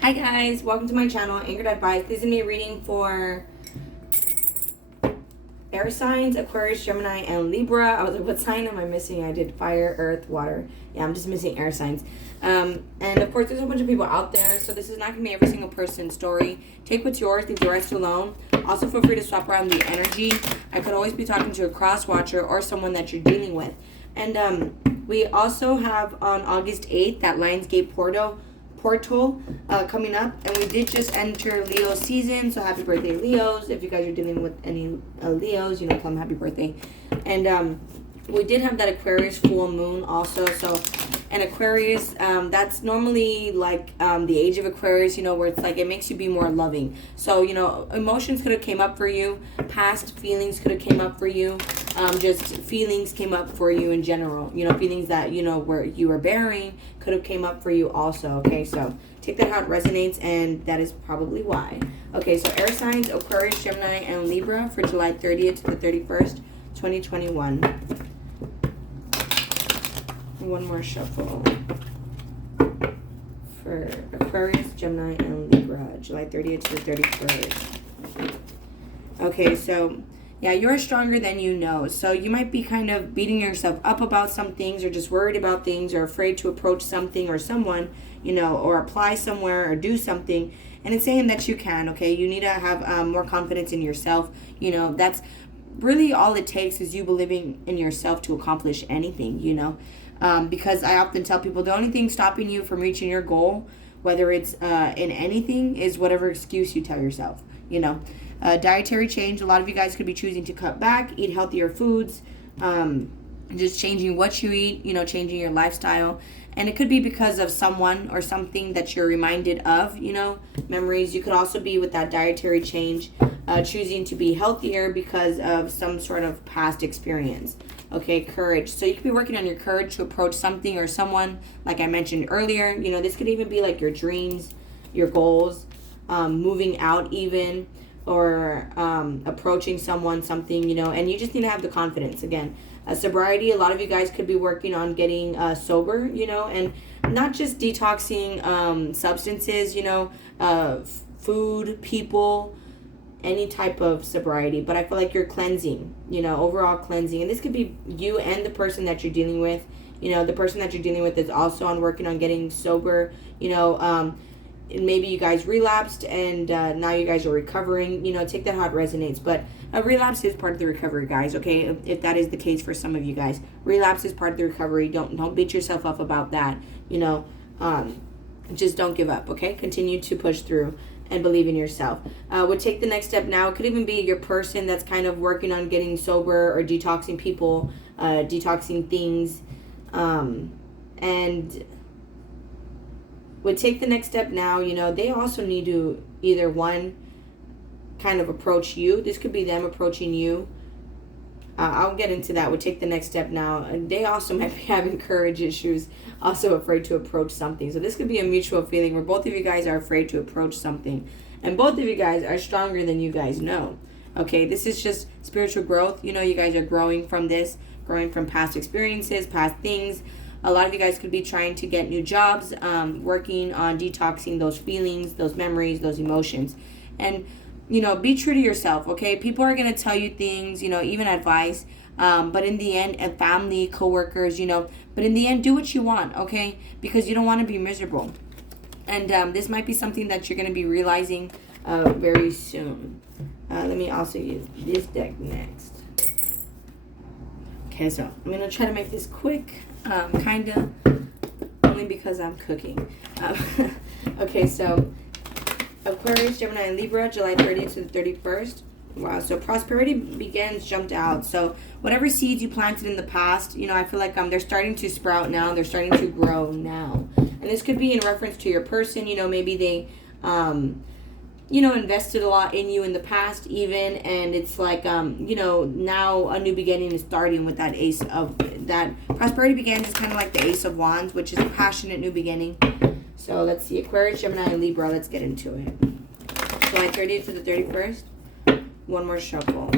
Hi guys, welcome to my channel, Anchored Advice. This is me reading for air signs, Aquarius, Gemini, and Libra. I was like, what sign am I missing? I did fire, earth, water. Yeah, I'm just missing air signs. And of course, there's a bunch of people out there, so this is not going to be every single person's story. Take what's yours, leave the rest alone. Also, feel free to swap around the energy. I could always be talking to a cross watcher or someone that you're dealing with. And we also have on August 8th that Lionsgate portal coming up, and we did just enter Leo season, so happy birthday, Leos. If you guys are dealing with any Leos, tell them happy birthday. And we did have that Aquarius full moon also. So and Aquarius, that's normally like the age of Aquarius, where it's like it makes you be more loving. So emotions could have came up for you, past feelings could have came up for you, just feelings came up for you in general. Feelings that where you were bearing could have came up for you also. Okay, so take that how it resonates, and that is probably why. Okay, so air signs, Aquarius, Gemini, and Libra for July 30th to the 31st, 2021. One more shuffle for Aquarius, Gemini, and Libra, July 30th to the 31st. Okay, so yeah, you're stronger than you know. So you might be kind of beating yourself up about some things, or just worried about things, or afraid to approach something or someone, or apply somewhere or do something. And it's saying that you can, okay? You need to have more confidence in yourself. That's really all it takes, is you believing in yourself to accomplish anything, because I often tell people the only thing stopping you from reaching your goal, whether it's in anything, is whatever excuse you tell yourself, dietary change. A lot of you guys could be choosing to cut back, eat healthier foods, just changing what you eat, changing your lifestyle. And it could be because of someone or something that you're reminded of, memories. You could also be with that dietary change, choosing to be healthier because of some sort of past experience. Okay, courage. So you could be working on your courage to approach something or someone, like I mentioned earlier. This could even be like your dreams, your goals, moving out even, or approaching someone, something, and you just need to have the confidence. Again, sobriety. A lot of you guys could be working on getting sober, and not just detoxing substances, food, people, any type of sobriety, but I feel like you're cleansing, overall cleansing. And this could be you and the person that you're dealing with. The person that you're dealing with is also on working on getting sober. Maybe you guys relapsed, and now you guys are recovering. Take that how it resonates. But a relapse is part of the recovery, guys. Okay, if that is the case for some of you guys, relapse is part of the recovery. Don't beat yourself up about that. Just don't give up. Okay, continue to push through and believe in yourself. Would take the next step now. It could even be your person that's kind of working on getting sober or detoxing people, detoxing things, and would take the next step now. They also need to either one kind of approach you. This could be them approaching you. I'll get into that. Would take the next step now. And they also might be having courage issues, also afraid to approach something. So this could be a mutual feeling where both of you guys are afraid to approach something. And both of you guys are stronger than you guys know. Okay, this is just spiritual growth. You guys are growing from this, growing from past experiences, past things. A lot of you guys could be trying to get new jobs, working on detoxing those feelings, those memories, those emotions. And be true to yourself, okay? People are going to tell you things, even advice. But in the end, and family, coworkers, but in the end, do what you want, okay? Because you don't want to be miserable. And this might be something that you're going to be realizing very soon. Let me also use this deck next. Okay, so I'm going to try to make this quick, kind of, only because I'm cooking. Okay, so Aquarius, Gemini, and Libra, July 30th to the 31st. Wow, so prosperity begins jumped out. So whatever seeds you planted in the past, I feel like they're starting to sprout now. They're starting to grow now. And this could be in reference to your person. Maybe they, invested a lot in you in the past even. And it's like, now a new beginning is starting with that ace of that. Prosperity begins is kind of like the ace of wands, which is a passionate new beginning. So let's see, Aquarius, Gemini, and Libra. Let's get into it. July 30th to the 31st. One more shuffle.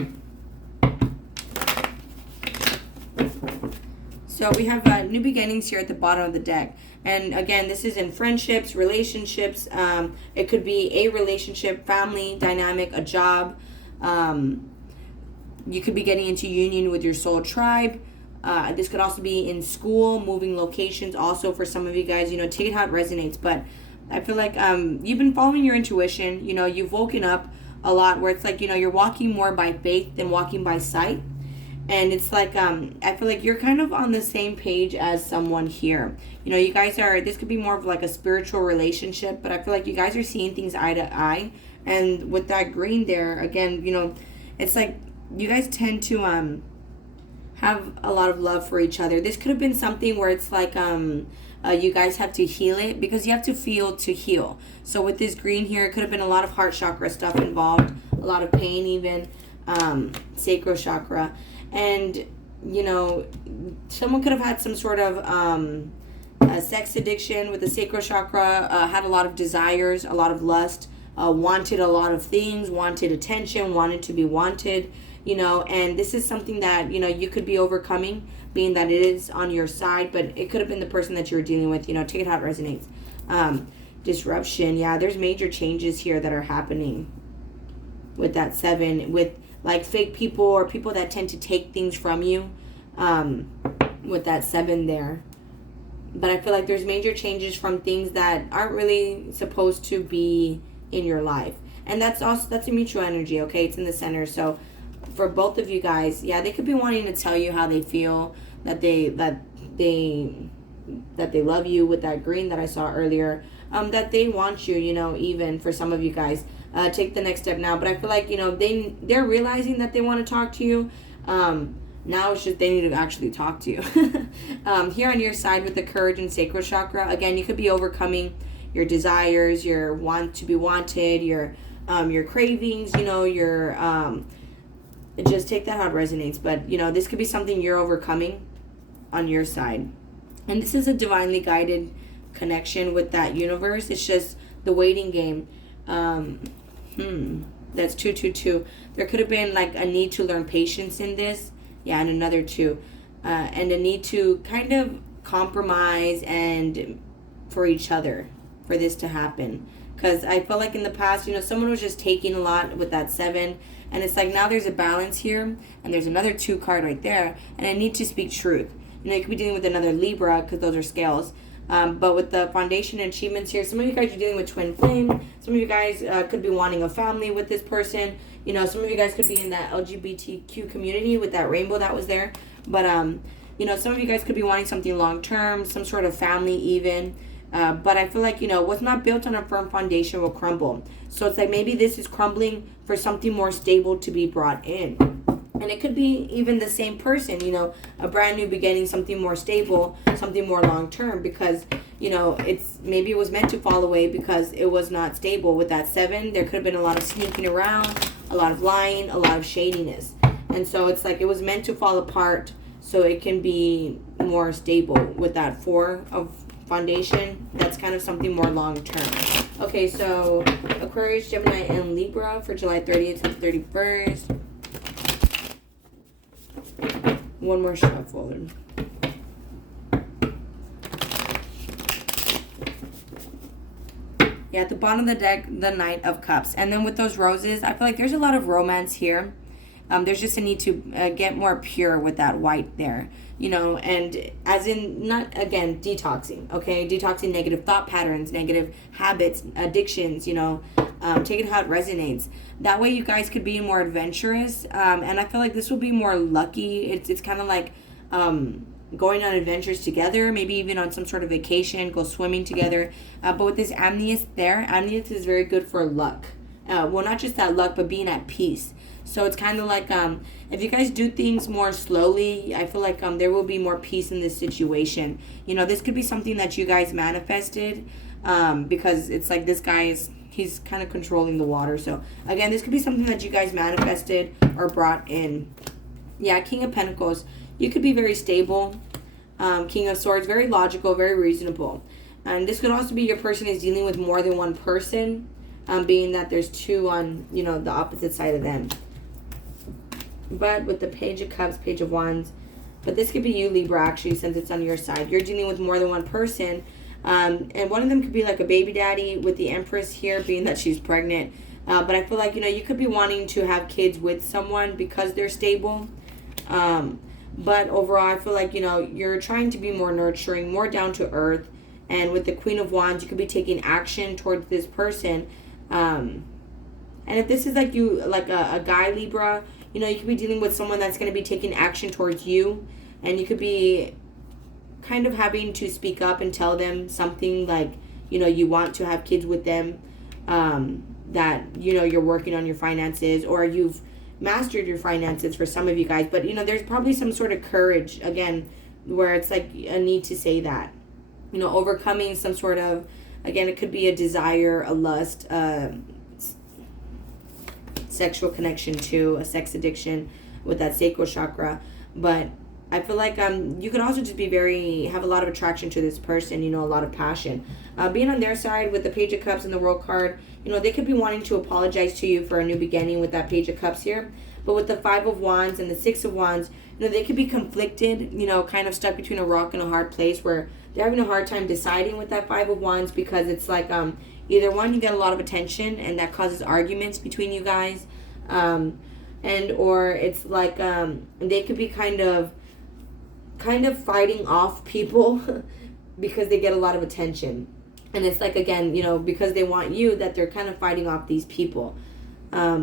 So So we have new beginnings here at the bottom of the deck. And again, this is in friendships, relationships. It could be a relationship, family dynamic, a job. You could be getting into union with your soul tribe. This could also be in school, moving locations. Also, for some of you guys, you know, take it how it resonates. But I feel like you've been following your intuition. You know, you've woken up a lot where it's like, you know, you're walking more by faith than walking by sight. And it's like, I feel like you're kind of on the same page as someone here. You know, you guys are, this could be more of like a spiritual relationship, but I feel like you guys are seeing things eye to eye. And with that green there, again, you know, it's like you guys tend to have a lot of love for each other. This could have been something where it's like you guys have to heal it, because you have to feel to heal. So with this green here, it could have been a lot of heart chakra stuff involved, a lot of pain even, sacral chakra. And, you know, someone could have had some sort of a sex addiction with the sacral chakra, had a lot of desires, a lot of lust, wanted a lot of things, wanted attention, wanted to be wanted, you know, and this is something that, you know, you could be overcoming, being that it is on your side, but it could have been the person that you were dealing with. You know, take it how it resonates. Disruption, yeah, there's major changes here that are happening with that 7, with like fake people or people that tend to take things from you, with that 7 there. But I feel like there's major changes from things that aren't really supposed to be in your life. And that's a mutual energy, okay? It's in the center. So for both of you guys, yeah, they could be wanting to tell you how they feel, that they love you with that green that I saw earlier, that they want you, you know, even for some of you guys. Take the next step now. But I feel like, you know, they're realizing that they want to talk to you. Now it's just they need to actually talk to you. Here on your side with the courage and sacral chakra, again, you could be overcoming your desires, your want to be wanted, your cravings, you know, your just take that how it resonates. But, you know, this could be something you're overcoming on your side. And this is a divinely guided connection with that universe. It's just the waiting game. That's 222. There could have been like a need to learn patience in this. Yeah, and another 2. And a need to kind of compromise and for each other for this to happen. Because I felt like in the past, you know, someone was just taking a lot with that 7. And it's like now there's a balance here. And there's another 2 card right there. And I need to speak truth. You know, you could be dealing with another Libra because those are scales. But with the foundation and achievements here, some of you guys are dealing with twin flame. Some of you guys could be wanting a family with this person. You know, some of you guys could be in that LGBTQ community with that rainbow that was there. But, you know, some of you guys could be wanting something long-term, some sort of family even. But I feel like, you know, what's not built on a firm foundation will crumble. So it's like maybe this is crumbling for something more stable to be brought in. And it could be even the same person, you know, a brand new beginning, something more stable, something more long-term, because, you know, maybe it was meant to fall away because it was not stable. With that 7, there could have been a lot of sneaking around, a lot of lying, a lot of shadiness. And so it's like it was meant to fall apart so it can be more stable. With that 4 of foundation, that's kind of something more long-term. Okay, so Aquarius, Gemini, and Libra for July 30th to the 31st. One more shuffle. Yeah, at the bottom of the deck, the Knight of Cups. And then with those roses, I feel like there's a lot of romance here. There's just a need to get more pure with that white there. You know, and as in, not, again, detoxing, okay? Detoxing negative thought patterns, negative habits, addictions, you know. Take it how it resonates. That way you guys could be more adventurous. And I feel like this will be more lucky. It's kind of like going on adventures together, maybe even on some sort of vacation, go swimming together. But with this amethyst there, amethyst is very good for luck. Well, not just that luck, but being at peace. So it's kind of like if you guys do things more slowly, I feel like there will be more peace in this situation. You know, this could be something that you guys manifested because it's like this guy he's kind of controlling the water. So again, this could be something that you guys manifested or brought in. Yeah, King of Pentacles. You could be very stable. King of Swords, very logical, very reasonable. And this could also be your person is dealing with more than one person, being that there's 2 on, you know, the opposite side of them. But with the Page of Cups, Page of Wands, But this could be you, Libra, actually, since it's on your side. You're dealing with more than one person. And one of them could be like a baby daddy, with the Empress here being that she's pregnant. But I feel like, you could be wanting to have kids with someone because they're stable. But overall, I feel like, you're trying to be more nurturing, more down to earth. And with the Queen of Wands, you could be taking action towards this person. And if this is like you, like a guy, Libra, you could be dealing with someone that's going to be taking action towards you. And you could be kind of having to speak up and tell them something like, you want to have kids with them. That, you're working on your finances, or you've mastered your finances for some of you guys. But, there's probably some sort of courage, again, where it's like a need to say that. Overcoming some sort of, again, it could be a desire, a lust, sexual connection to a sex addiction with that sacral chakra. But I feel like you could also just be have a lot of attraction to this person, a lot of passion. Being on their side with the Page of Cups and the World card, they could be wanting to apologize to you for a new beginning with that Page of Cups here. But with the Five of Wands and the Six of Wands, they could be conflicted, kind of stuck between a rock and a hard place, where they're having a hard time deciding with that Five of Wands, because it's like either one, you get a lot of attention and that causes arguments between you guys, and or it's like they could be kind of fighting off people because they get a lot of attention. And it's like, again, because they want you, that they're kind of fighting off these people. Let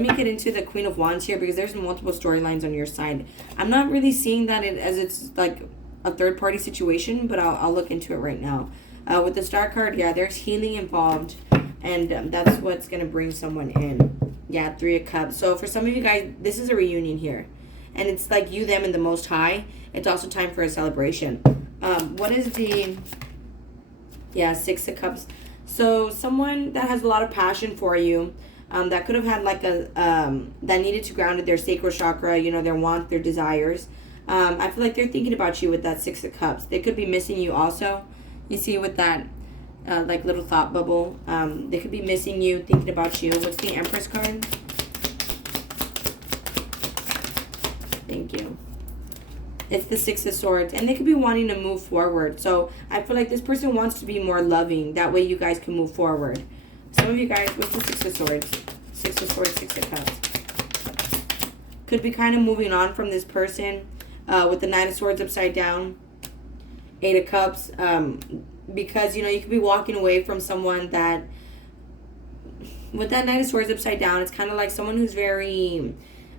me get into the Queen of Wands here, because there's multiple storylines on your side. I'm not really seeing that as it's like a third-party situation, but I'll look into it right now. With the Star card, yeah, there's healing involved, and that's what's going to bring someone in. Yeah, Three of Cups. So for some of you guys, this is a reunion here. And it's like you, them, and the Most High. It's also time for a celebration. What is the... Yeah, Six of Cups. So someone that has a lot of passion for you, that could have had like that needed to ground their sacral chakra, their wants, their desires. I feel like they're thinking about you with that Six of Cups. They could be missing you also. You see with that like little thought bubble. They could be missing you, thinking about you. What's the Empress card? Thank you. It's the Six of Swords. And they could be wanting to move forward. So I feel like this person wants to be more loving. That way you guys can move forward. Some of you guys, what's the Six of Swords? Six of Swords, Six of Cups. Could be kind of moving on from this person with the Knight of Swords upside down. Eight of Cups. Because, you could be walking away from someone that... With that Knight of Swords upside down, it's kind of like someone who's very...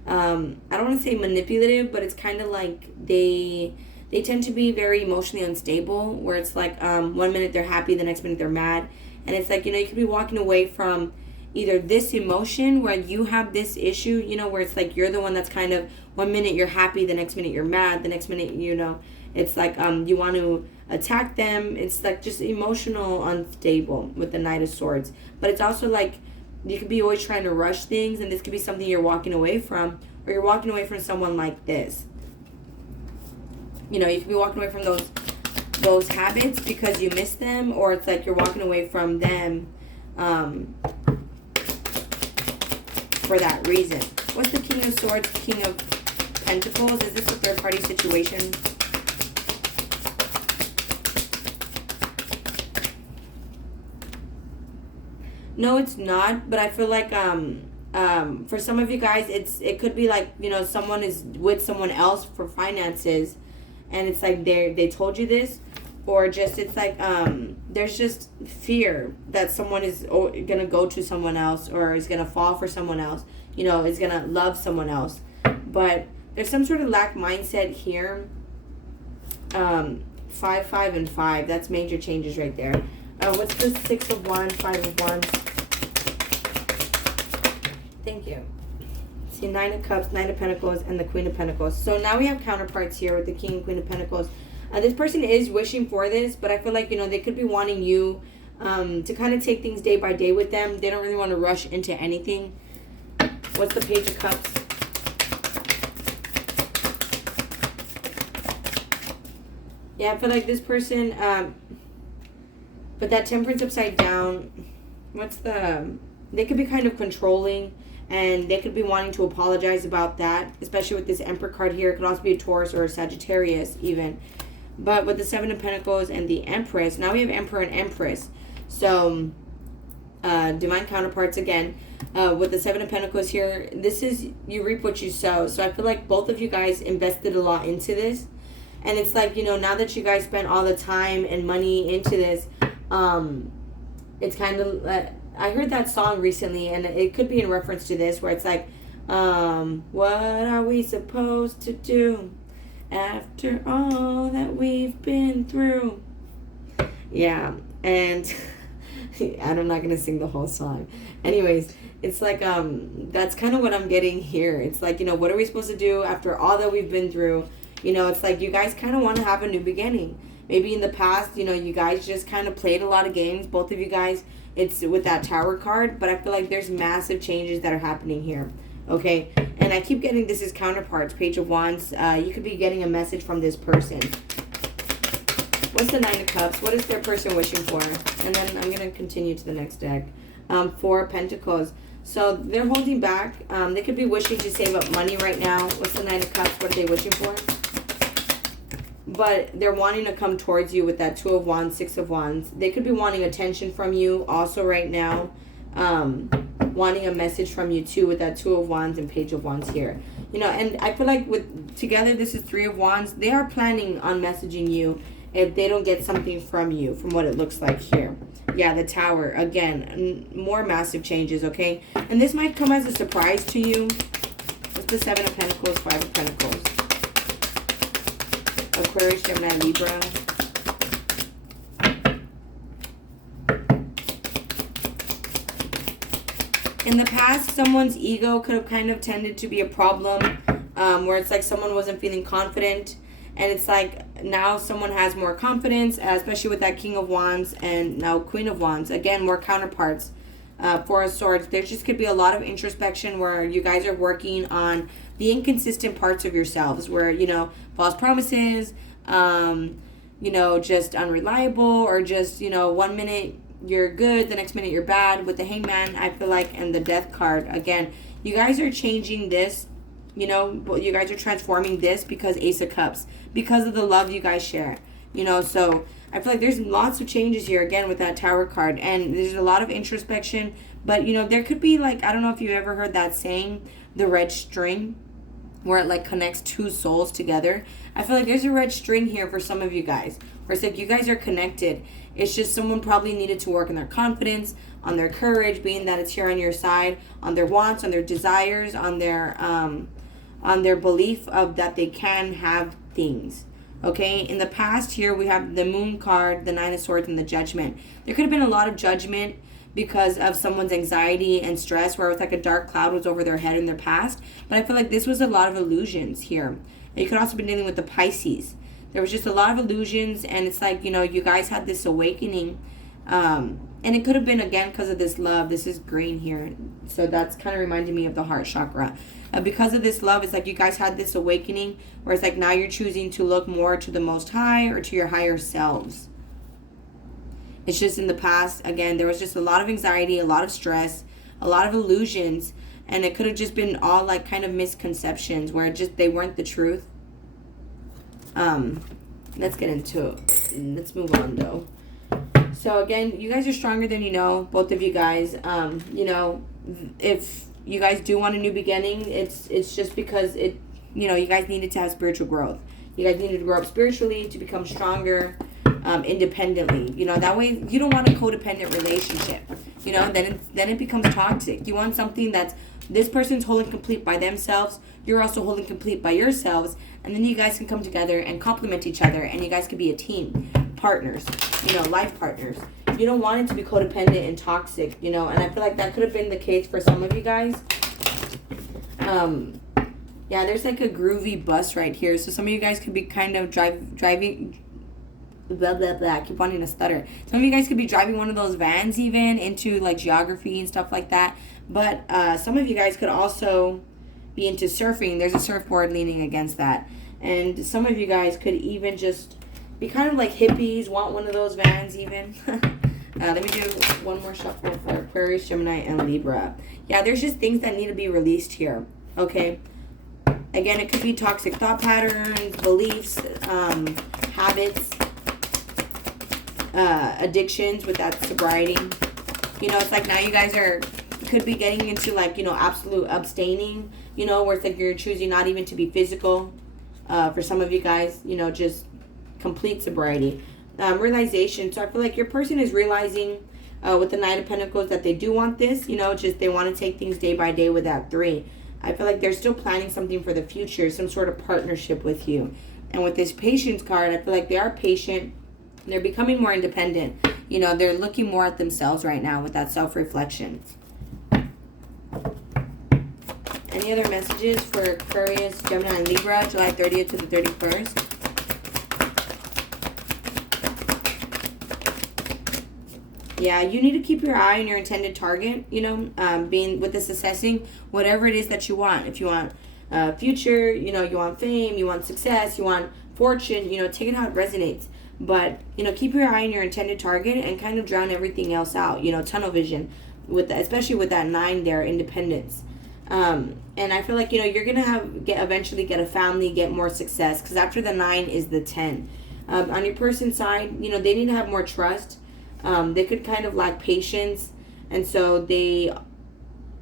I don't want to say manipulative, but it's kind of like they tend to be very emotionally unstable, where it's like 1 minute they're happy, the next minute they're mad. And it's like, you could be walking away from either this emotion where you have this issue, where it's like you're the one that's kind of 1 minute you're happy, the next minute you're mad, the next minute, it's like you want to attack them. It's like just emotional unstable with the Knight of Swords. But it's also like you could be always trying to rush things, and this could be something you're walking away from, or you're walking away from someone like this. You could be walking away from those habits because you miss them, or it's like you're walking away from them for that reason. What's the King of Swords, King of Pentacles? Is this a third-party situation? No, it's not, but I feel like for some of you guys, it could be like, someone is with someone else for finances, and it's like they told you this, or just it's like there's just fear that someone is gonna go to someone else, or is gonna fall for someone else, is gonna love someone else. But there's some sort of lack mindset here. 5, 5, and 5. That's major changes right there. What's the Six of Wands, Five of Wands? Thank you. See, Nine of Cups, Nine of Pentacles, and the Queen of Pentacles. So now we have counterparts here with the King and Queen of Pentacles. This person is wishing for this, but I feel like, they could be wanting you to kind of take things day by day with them. They don't really want to rush into anything. What's the Page of Cups? Yeah, I feel like this person, but that Temperance upside down, they could be kind of controlling, and they could be wanting to apologize about that, especially with this Emperor card here. It could also be a Taurus or a Sagittarius even. But with the Seven of Pentacles and the Empress, now we have Emperor and Empress. So, divine counterparts again. With the Seven of Pentacles here, this is, you reap what you sow. So I feel like both of you guys invested a lot into this. And it's like, you know, now that you guys spent all the time and money into this, it's kind of, I heard that song recently, and it could be in reference to this, where it's like, what are we supposed to do after all that we've been through? Yeah, and I'm not going to sing the whole song. Anyways, it's like, that's kind of what I'm getting here. It's like, you know, what are we supposed to do after all that we've been through? You know, it's like you guys kind of want to have a new beginning. Maybe in the past, you know, you guys just kind of played a lot of games. Both of you guys, it's with that Tower card. But I feel like there's massive changes that are happening here. Okay? And I keep getting this is counterparts. Page of Wands. You could be getting a message from this person. What's the Nine of Cups? What is their person wishing for? And then I'm going to continue to the next deck. Four of Pentacles. So they're holding back. They could be wishing to save up money right now. What's the Nine of Cups? What are they wishing for? But they're wanting to come towards you with that Two of Wands, Six of Wands. They could be wanting attention from you also right now. Wanting a message from you too with that Two of Wands and Page of Wands here. You know, and I feel like with together this is Three of Wands. They are planning on messaging you if they don't get something from you, from what it looks like here. Yeah, the Tower. Again, more massive changes, okay? And this might come as a surprise to you. What's the Seven of Pentacles, Five of Pentacles? Aquarius, Gemini, Libra. In the past, someone's ego could have kind of tended to be a problem, where it's like someone wasn't feeling confident. And it's like now someone has more confidence, especially with that King of Wands and now Queen of Wands. Again, more counterparts. Four of Swords. There just could be a lot of introspection where you guys are working on the inconsistent parts of yourselves, where, you know, false promises, you know, just unreliable, or just, you know, 1 minute you're good, the next minute you're bad. With the Hangman, I feel like, and the Death card, again, you guys are changing this, you know, you guys are transforming this because Ace of Cups, because of the love you guys share, you know. So I feel like there's lots of changes here, again, with that Tower card, and there's a lot of introspection. But, you know, there could be, like, I don't know if you've ever heard that saying, the red string, where it, like, connects two souls together. I feel like there's a red string here for some of you guys, where it's like you guys are connected. It's just someone probably needed to work on their confidence, on their courage, being that it's here on your side, on their wants, on their desires, on their belief of that they can have things. Okay, in the past here we have the Moon card, the Nine of Swords, and the Judgment. There could have been a lot of judgment because of someone's anxiety and stress, where it was like a dark cloud was over their head in their past. But I feel like this was a lot of illusions here. And you could also be dealing with the Pisces. There was just a lot of illusions, and it's like, you know, you guys had this awakening. And it could have been, again, because of this love. This is green here. So that's kind of reminding me of the heart chakra. Because of this love, it's like you guys had this awakening, where it's like now you're choosing to look more to the Most High or to your higher selves. It's just in the past, again, there was just a lot of anxiety, a lot of stress, a lot of illusions. And it could have just been all like kind of misconceptions where they weren't the truth. Let's get into it. Let's move on though. So again, you guys are stronger than you know, both of you guys. You know, if you guys do want a new beginning, it's just because you know, you guys needed to have spiritual growth. You guys needed to grow up spiritually to become stronger, independently. You know, that way you don't want a codependent relationship. You know, then it becomes toxic. You want something that's this person's holding complete by themselves, you're also holding complete by yourselves, and then you guys can come together and complement each other, and you guys could be a team, partners, you know, life partners. You don't want it to be codependent and toxic, you know, and I feel like that could have been the case for some of you guys. Yeah, there's like a groovy bus right here, so some of you guys could be kind of driving blah blah blah, I keep wanting to stutter. Some of you guys could be driving one of those vans even into like geography and stuff like that. But some of you guys could also be into surfing. There's a surfboard leaning against that. And some of you guys could even just be kind of like hippies, want one of those vans even. Let me do One more shuffle for Aquarius, Gemini, and Libra. Yeah, there's just things that need to be released here. Okay. Again, it could be toxic thought patterns, beliefs, habits, addictions with that sobriety. You know, it's like now you guys could be getting into like, you know, absolute abstaining, you know, where it's like you're choosing not even to be physical. For some of you guys, you know, just complete sobriety. Realization. So I feel like your person is realizing with the Knight of Pentacles that they do want this, you know, just they want to take things day by day with that 3. I feel like they're still planning something for the future, some sort of partnership with you. And with this patience card, I feel like they are patient. They're becoming more independent. You know, they're looking more at themselves right now with that self-reflection. Any other messages for Aquarius, Gemini, and Libra, July 30th to the 31st? Yeah, you need to keep your eye on your intended target, you know, being with this assessing whatever it is that you want. If you want future, you know, you want fame, you want success, you want fortune, you know, take it how it resonates. But, you know, keep your eye on your intended target and kind of drown everything else out, you know, tunnel vision, with that, especially with that 9 there, independence. And I feel like, you know, you're going to eventually get a family, get more success, because after the 9 is the 10. On your person's side, you know, they need to have more trust. They could kind of lack patience, and so they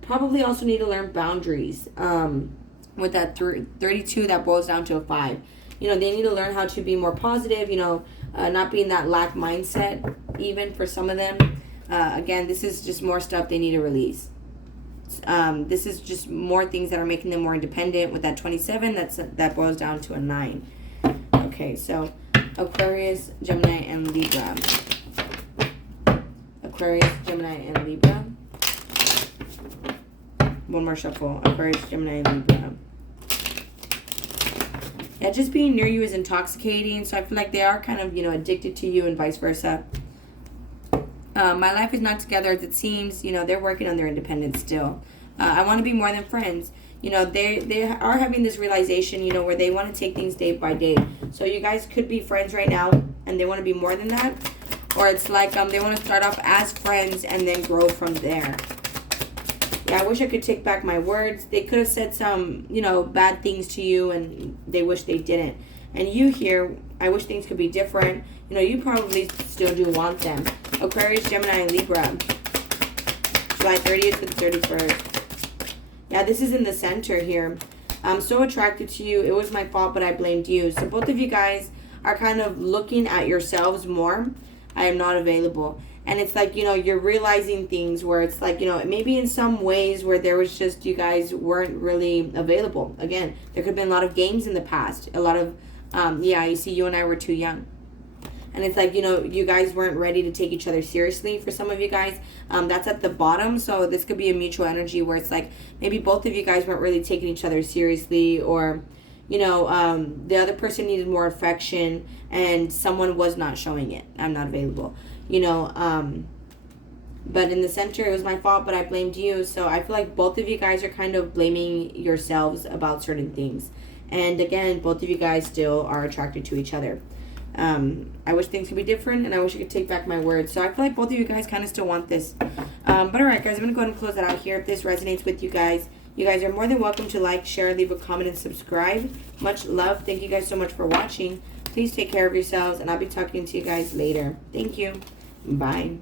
probably also need to learn boundaries. With that 32, that boils down to a 5. You know, they need to learn how to be more positive, you know, not being that lack mindset, even for some of them. Again, this is just more stuff they need to release. This is just more things that are making them more independent. With that 27, that boils down to a 9. Okay, so Aquarius, Gemini, and Libra. Aquarius, Gemini, and Libra. One more shuffle. Aquarius, Gemini, and Libra. Yeah, just being near you is intoxicating. So I feel like they are kind of, you know, addicted to you and vice versa. My life is not together as it seems. You know, they're working on their independence still. I want to be more than friends. You know, they are having this realization, you know, where they want to take things day by day. So you guys could be friends right now and they want to be more than that. Or it's like they want to start off as friends and then grow from there. Yeah, I wish I could take back my words. They could have said some, you know, bad things to you and they wish they didn't. And you here, I wish things could be different. You know, you probably still do want them. Aquarius, Gemini, and Libra. July 30th to the 31st. Yeah, this is in the center here. I'm so attracted to you. It was my fault, but I blamed you. So both of you guys are kind of looking at yourselves more. I am not available. And it's like, you know, you're realizing things where it's like, you know, maybe in some ways where there was just, you guys weren't really available. Again, there could have been a lot of games in the past. A lot of, yeah, you see, you and I were too young. And it's like, you know, you guys weren't ready to take each other seriously for some of you guys. That's at the bottom. So this could be a mutual energy where it's like maybe both of you guys weren't really taking each other seriously, or, you know, the other person needed more affection and someone was not showing it. I'm not available, you know. But in the center, it was my fault, but I blamed you. So I feel like both of you guys are kind of blaming yourselves about certain things. And again, both of you guys still are attracted to each other. I wish things could be different, and I wish I could take back my words. So I feel like both of you guys kind of still want this. But alright, guys, I'm going to go ahead and close that out here. If this resonates with you guys are more than welcome to like, share, leave a comment, and subscribe. Much love. Thank you guys so much for watching. Please take care of yourselves, and I'll be talking to you guys later. Thank you. Bye.